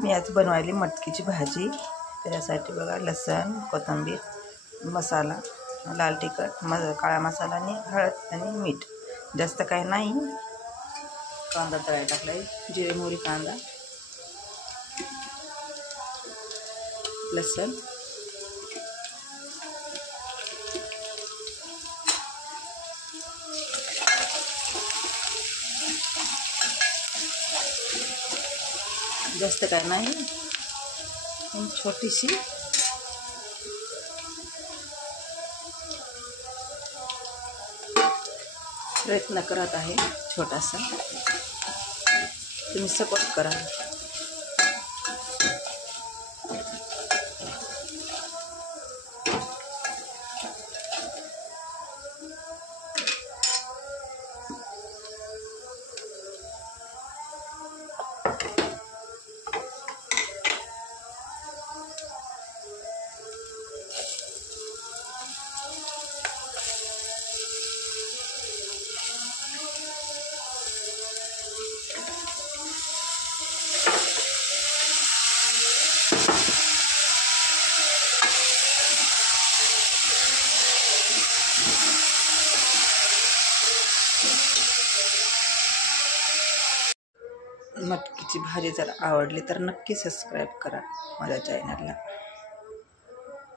मी आज बनवायली मटकीची भाजी। त्यासाठी बघा लसूण, कोथिंबीर, मसाला, लाल तिखट, काळा मसाला आणि हळद आणि मीठ। जास्त काही नाही। कांदा तळायला टाकलाय, जिरे मोहरी कांदा, लसूण, जास्त काही नाही, छोटीशी प्रयत्न करत आहे, छोटासा तुम्ही सपोर्ट करा। मटकीची भाजी जर आवडली तर नक्की सबस्क्राईब करा माझ्या चॅनलला।